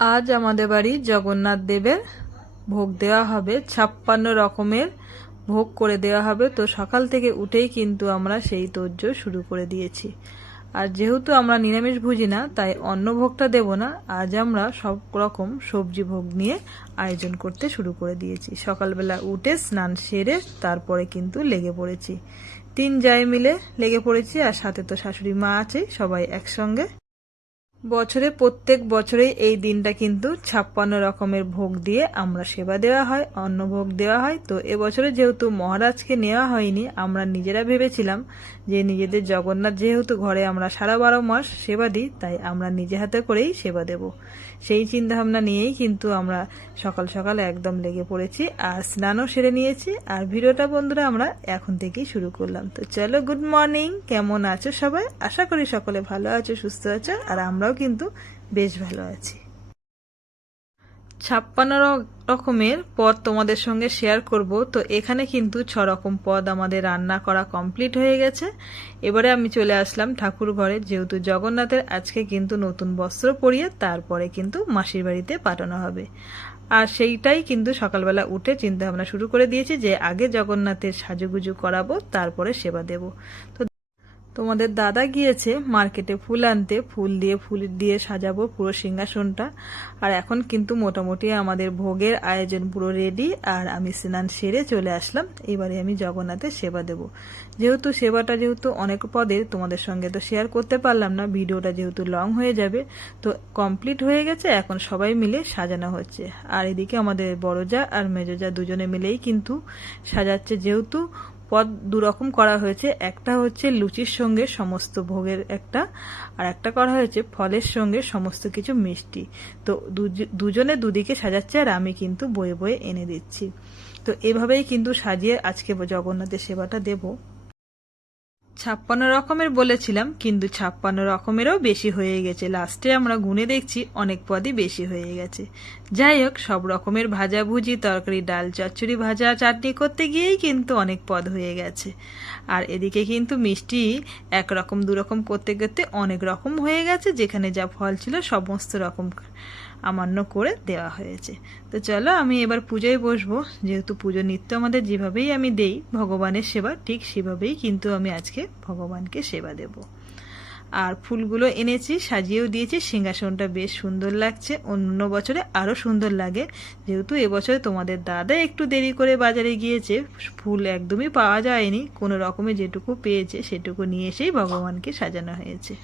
আজ আমাদের বাড়ি জগন্নাথ দেবের ভোগ দেওয়া হবে। ছাপ্পান্ন রকমের ভোগ করে দেওয়া হবে। তো সকাল থেকে উঠেই কিন্তু আমরা সেই তোজ্য শুরু করে দিয়েছি। আর যেহেতু আমরা নিরামিষ ভুজি না, তাই অন্ন ভোগটা দেব না। আজ আমরা সব রকম সবজি ভোগ নিয়ে আয়োজন করতে শুরু করে দিয়েছি। সকালবেলা উঠে স্নান সেরে তারপরে কিন্তু লেগে পড়েছি। তিন জায় মিলে লেগে পড়েছি আর সাথে তো শাশুড়ি মা আছে সবাই একসঙ্গে। বছরে প্রত্যেক বছরেই এই দিনটা কিন্তু ছাপ্পান্ন রকমের ভোগ দিয়ে আমরা সেবা দেওয়া হয় অন্নভোগ দেওয়া হয়। তো এবছরে যেহেতু মহারাজকে নেওয়া হয়নি, আমরা নিজেরা ভেবেছিলাম যে নিজেদের জগন্নাথ যেহেতু ঘরে আমরা সারা বারো মাস সেবা দিই, তাই আমরা নিজে হাতে করেই সেবা দেব। সেই চিন্তা ভাবনা নিয়েই কিন্তু আমরা সকাল সকাল একদম লেগে পড়েছি, আর স্নানও সেরে নিয়েছি, আর ভিডিওটা বন্ধুরা আমরা এখন থেকেই শুরু করলাম। তো চলো গুড মর্নিং কেমন আছো সবাই? আশা করি সকলে ভালো আছো, সুস্থ আছো, আর আমরাও কিন্তু বেশ ভালো আছি। ছাপ্পান্ন রকমের পদ তোমাদের সঙ্গে শেয়ার করব। তো এখানে কিন্তু ছ রকম পদ আমাদের রান্না করা কমপ্লিট হয়ে গেছে। এবারে আমি চলে আসলাম ঠাকুর ঘরে। যেহেতু জগন্নাথের আজকে কিন্তু নতুন বস্ত্র পরিয়ে তারপরে কিন্তু মাসির বাড়িতে পাঠানো হবে। আর সেইটাই কিন্তু সকালবেলা উঠে চিন্তা ভাবনা শুরু করে দিয়েছি যে আগে জগন্নাথের সাজুগুজু করাবো, তারপরে সেবা দেব। তো তোমাদের দাদা গিয়েছে মার্কেটে ফুল আনতে, ফুল দিয়ে ফুল দিয়ে সাজাবো পুরো সিংহাসনটা। আর এখন কিন্তু মোটামুটি আমাদের ভোগের আয়োজন পুরো রেডি আর আমি স্নান সেরে চলে আসলাম। এবারে আমি জগন্নাথের সেবা দেব। যেহেতু সেবাটা যেহেতু অনেক পদের, তোমাদের সঙ্গে তো শেয়ার করতে পারলাম না, ভিডিওটা যেহেতু লং হয়ে যাবে, তো কমপ্লিট হয়ে গেছে, এখন সবাই মিলে সাজানো হচ্ছে। আর এদিকে আমাদের বড়জা আর মেজজা দুজনে মিলেই কিন্তু সাজাচ্ছে যেহেতু পদ দুরকম করা হয়েছে। একটা হচ্ছে লুচির সঙ্গে সমস্ত ভোগের একটা, আর একটা করা হয়েছে ফলের সঙ্গে সমস্ত কিছু মিষ্টি। তো দুজ- দুজনে দুদিকে সাজাচ্ছে আর আমি কিন্তু বয়ে বয়ে এনে দিচ্ছি। তো এভাবেই কিন্তু সাজিয়ে আজকে জগন্নাথের সেবাটা দেবো। ছাপ্পান্ন রকমের বলেছিলাম, কিন্তু ছাপ্পান্ন রকমেরও বেশি হয়ে গেছে। লাস্টে আমরা গুনে দেখছি, অনেক পদই বেশি হয়ে গেছে। যাই হোক, সব রকমের ভাজা ভুজি, তরকারি, ডাল, চচ্চড়ি ভাজা, চাটনি করতে গিয়েই কিন্তু অনেক পদ হয়ে গেছে। আর এদিকে কিন্তু মিষ্টি একরকম দুরকম করতে করতে অনেক রকম হয়ে গেছে, যেখানে যা ফল ছিল সমস্ত রকম। আমান্য করে দেওয়া হয়েছে। তো চলো আমি এবার পুজোয় বসবো। যেহেতু পুজো নিত্য আমাদের যেভাবেই আমি দেই, ভগবানের সেবা ঠিক সেভাবেই কিন্তু আমি আজকে ভগবানকে সেবা দেব। আর ফুলগুলো এনেছি, সাজিয়েও দিয়েছি, সিংহাসনটা বেশ সুন্দর লাগছে। অন্য বছরে আরও সুন্দর লাগে। যেহেতু এবছরে তোমাদের দাদা একটু দেরি করে বাজারে গিয়েছে, ফুল একদমই পাওয়া যায়নি। কোনো রকমে যেটুকু পেয়েছে, সেটুকু নিয়ে এসেই ভগবানকে সাজানো হয়েছে।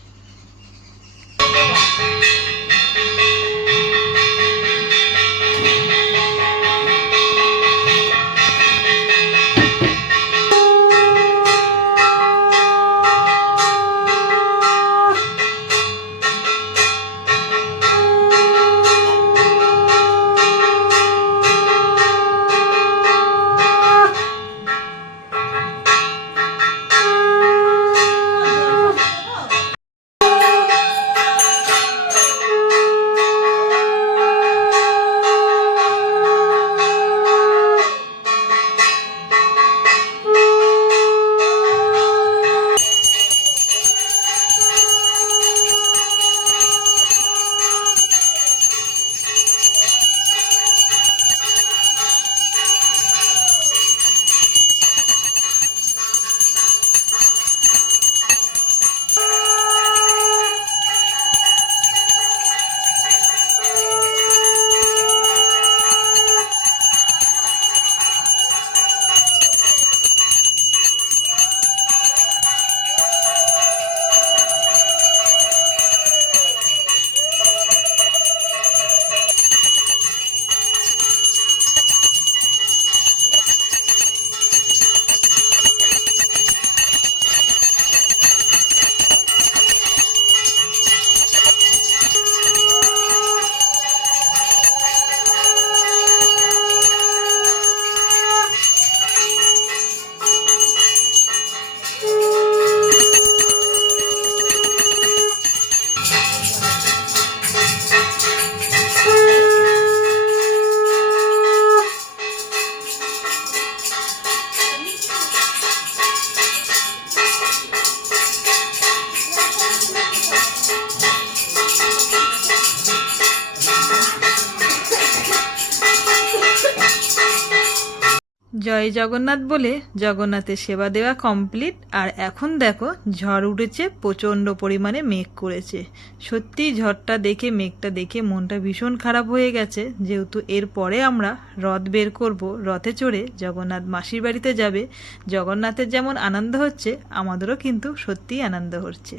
জগন্নাথ বলে জগন্নাথের সেবা দেওয়া কমপ্লিট আর এখন দেখো, ঝড় উঠেছে, প্রচণ্ড পরিমাণে মেঘ করেছে। সত্যি ঝড়টা দেখে, মেঘটা দেখে মনটা ভীষণ খারাপ হয়ে গেছে। যেহেতু এরপরে আমরা রথ বের করব, রথে চড়ে জগন্নাথ মাসির বাড়িতে যাবে। জগন্নাথের যেমন আনন্দ হচ্ছে, আমাদেরও কিন্তু সত্যিই আনন্দ হচ্ছে।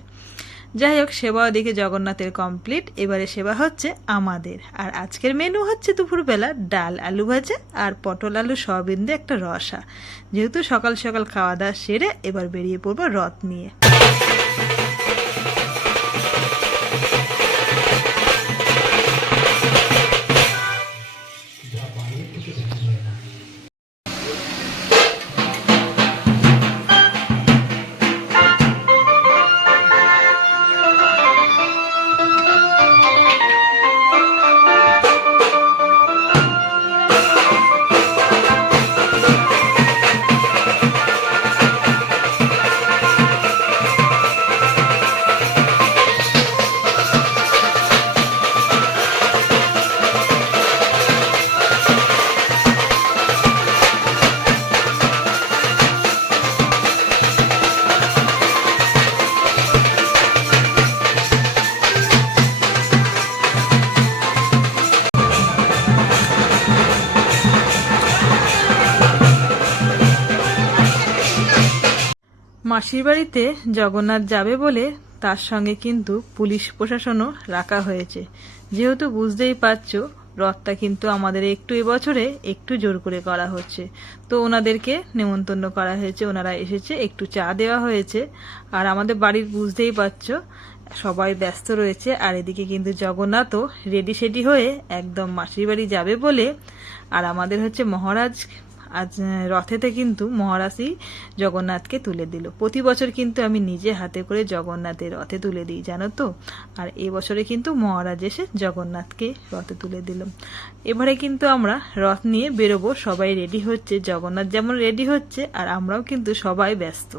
যাই হোক সেবা ওদিকে জগন্নাথের কমপ্লিট এবারে সেবা হচ্ছে আমাদের। আর আজকের মেনু হচ্ছে দুপুরবেলা ডাল আলু ভাজা আর পটল আলু সয়াবিন দিয়ে একটা রসা। যেহেতু সকাল সকাল খাওয়া দাওয়া সেরে এবার বেরিয়ে পড়ব রথ নিয়ে। মাসির বাড়িতে জগন্নাথ যাবে বলে তার সঙ্গে কিন্তু পুলিশ প্রশাসনও রাখা হয়েছে। যেহেতু বুঝতেই পারছ, রথটা কিন্তু আমাদের একটু এবছরে একটু জোর করে করা হচ্ছে। তো ওনাদেরকে নেমন্তন্ন করা হয়েছে, ওনারা এসেছে, একটু চা দেওয়া হয়েছে। আর আমাদের বাড়ির বুঝতেই পারছ, সবাই ব্যস্ত রয়েছে। আর এদিকে কিন্তু জগন্নাথও রেডি সেডি হয়ে একদম মাসির বাড়ি যাবে বলে। আর আমাদের হচ্ছে মহারাজ আজ রথেতে কিন্তু মহারাজই জগন্নাথকে তুলে দিল। প্রতি বছর কিন্তু আমি নিজে হাতে করে জগন্নাথের রথে তুলে দিই, জানো তো? আর এবছরে কিন্তু মহারাজ এসে জগন্নাথকে রথে তুলে দিল। এবারে কিন্তু আমরা রথ নিয়ে বেরোবো, সবাই রেডি হচ্ছে, জগন্নাথ যেমন রেডি হচ্ছে, আর আমরাও কিন্তু সবাই ব্যস্ত।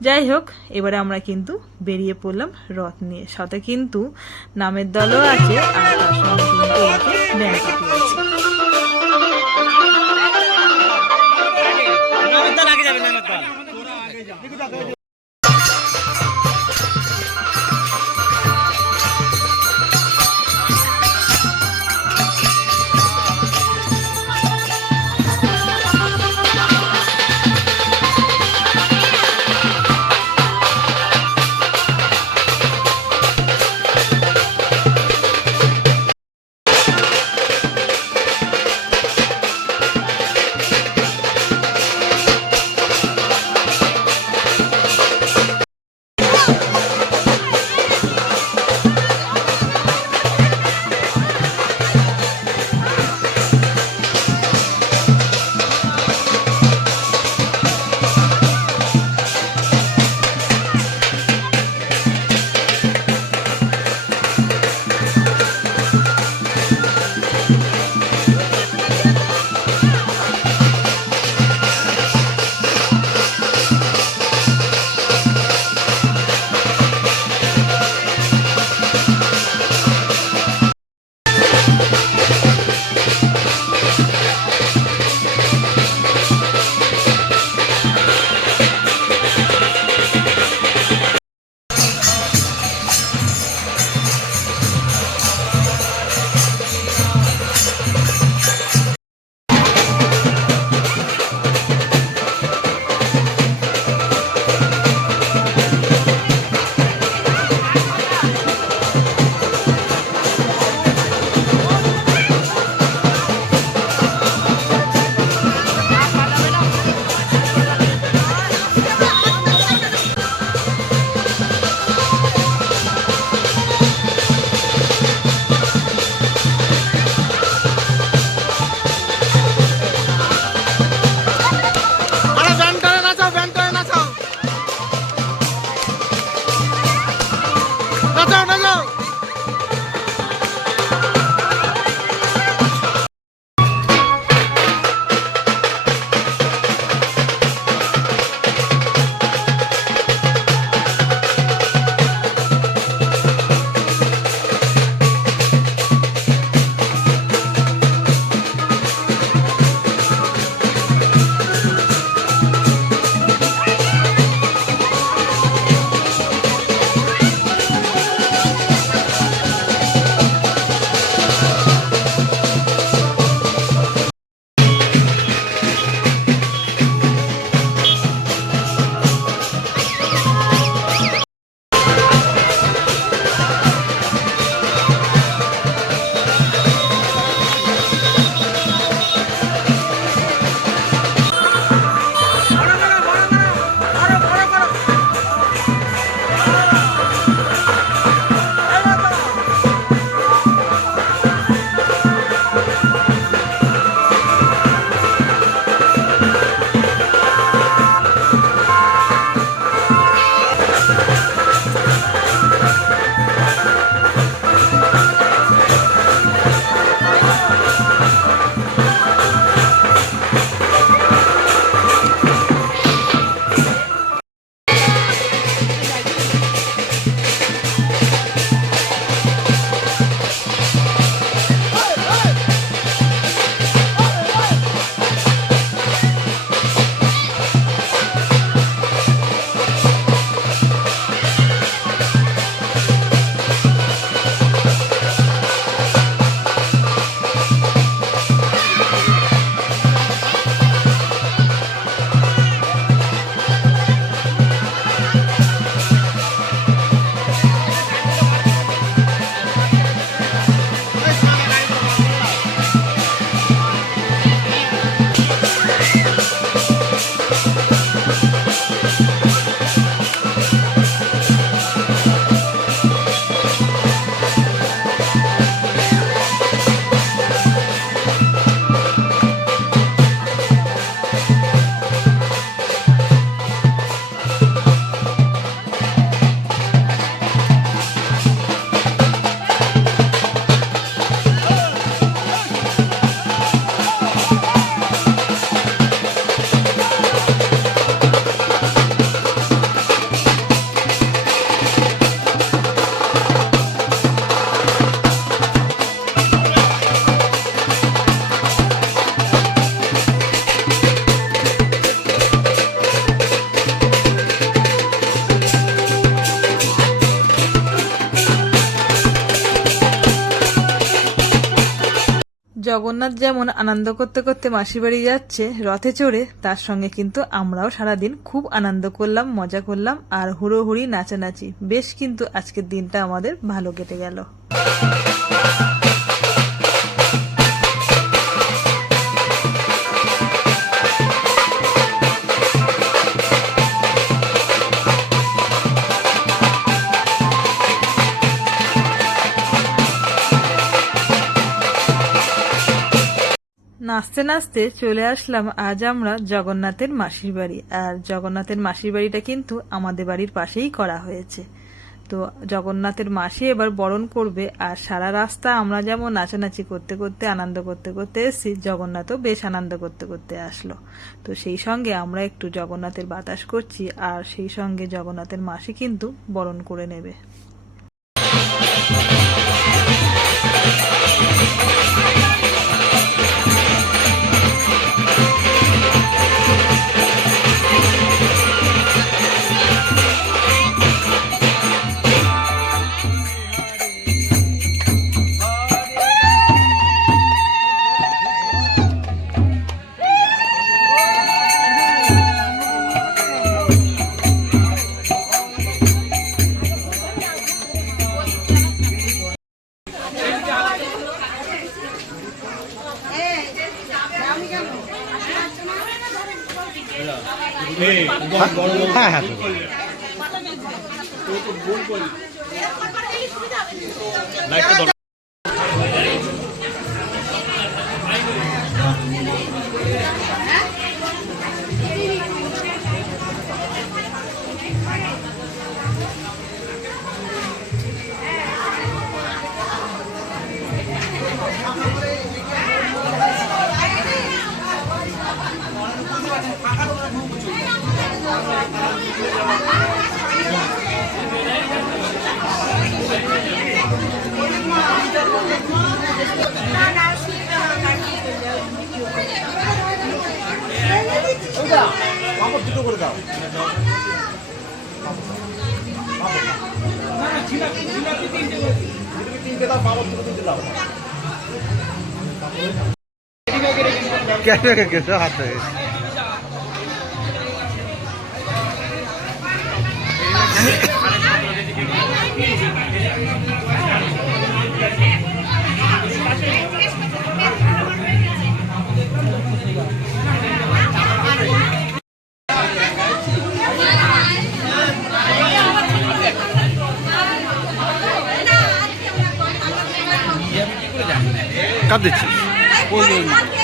যাই হোক, এবারে আমরা কিন্তু বেরিয়ে পড়লাম রথ নিয়ে। সাথে কিন্তু নামের দলও আছে, আর তার সঙ্গে কিন্তু যে আছে। 这个价格 জগন্নাথ যেমন আনন্দ করতে করতে মাসির বাড়ি যাচ্ছে, রথে চড়ে, তার সঙ্গে কিন্তু আমরাও সারাদিন খুব আনন্দ করলাম, মজা করলাম আর হুড়োহুড়ি নাচানাচি। বেশ কিন্তু আজকের দিনটা আমাদের ভালো কেটে গেল। নাচতে নাচতে চলে আসলাম আজ আমরা জগন্নাথের মাসির বাড়ি। আর জগন্নাথের মাসির বাড়িটা কিন্তু আমাদের বাড়ির পাশেই করা হয়েছে। তো জগন্নাথের মাসি এবার বরণ করবে, আর সারা রাস্তা আমরা যেমন নাচানাচি করতে করতে আনন্দ করতে করতে এসেছি, জগন্নাথও বেশ আনন্দ করতে করতে আসলো। তো সেই সঙ্গে আমরা একটু জগন্নাথের বাতাস করছি, আর সেই সঙ্গে জগন্নাথের মাসি কিন্তু বরণ করে নেবে। कैसे कैसे हाथ है कब দিচ্ছিস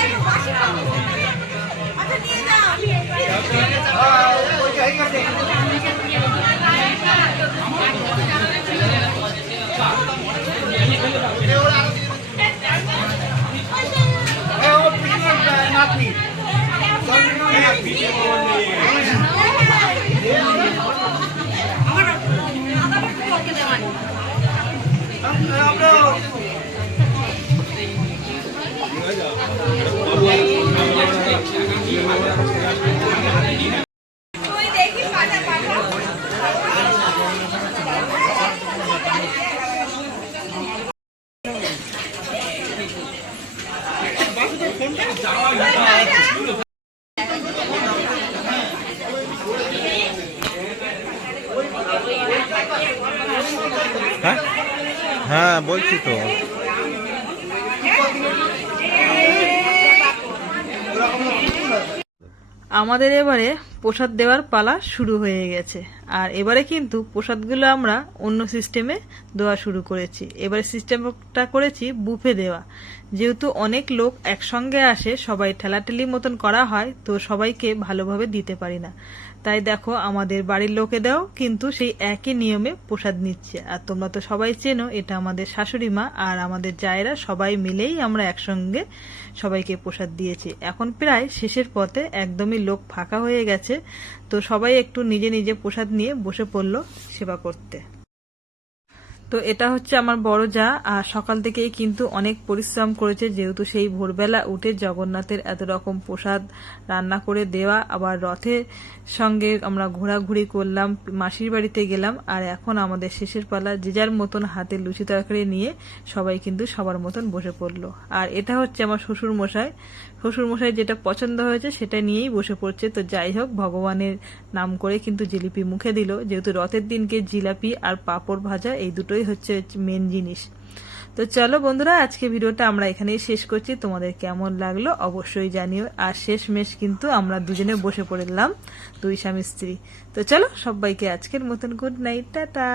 এবারে প্রসাদ দেওয়ার পালা শুরু হয়ে গেছে। আর এবারে কিন্তু প্রসাদগুলো আমরা অন্য সিস্টেমে দেওয়া শুরু করেছি। এবারে সিস্টেমটা করেছি বুফে দেওয়া। যেহেতু অনেক লোক একসঙ্গে আসে, সবাই ঠেলাঠেলি মতন করা হয়, তো সবাইকে ভালোভাবে দিতে পারি না। তাই দেখো আমাদের বাড়ির লোকেদেরও কিন্তু সেই একই নিয়মে প্রসাদ নিচ্ছে। আর তোমরা তো সবাই চেনো, এটা আমাদের শাশুড়ি মা আর আমাদের জায়েরা সবাই মিলেই আমরা একসঙ্গে সবাইকে প্রসাদ দিয়েছি। এখন প্রায় শেষের পথে একদমই লোক ফাঁকা হয়ে গেছে, তো সবাই একটু নিজে নিজে প্রসাদ নিয়ে বসে পড়ল সেবা করতে। তো এটা হচ্ছে আমার বড় যা। সকাল থেকেই কিন্তু অনেক পরিশ্রম করেছে, যেহেতু সেই ভোরবেলা উঠে জগন্নাথের এত রকম প্রসাদ রান্না করে দেওয়া, আবার রথের সঙ্গে আমরা ঘোরাঘুরি করলাম, মাসির বাড়িতে গেলাম, আর এখন আমাদের শেষের পালা, যে যার মতন হাতে লুচি তরকারি নিয়ে সবাই কিন্তু সবার মতন বসে পড়ল। আর এটা হচ্ছে আমার শ্বশুর মশাই শ্বশুর মশাই যেটা পছন্দ হয়েছে সেটা নিয়েই বসে পড়ছে। তো যাই হোক, ভগবানের নাম করে কিন্তু জিলিপি মুখে দিল। যেহেতু রথের দিনকে জিলাপি আর পাঁপড় ভাজা এই দুটোই হচ্ছে মেন জিনিস। তো চলো বন্ধুরা, আজকে ভিডিওটা আমরা এখানেই শেষ করছি। তোমাদের কেমন লাগল অবশ্যই জানিও। আর শেষমেশ কিন্তু আমরা দুজনে বসে পড়লাম, দুই স্বামী স্ত্রী। তো চলো সবাইকে আজকের মতন গুড নাইট টাটা।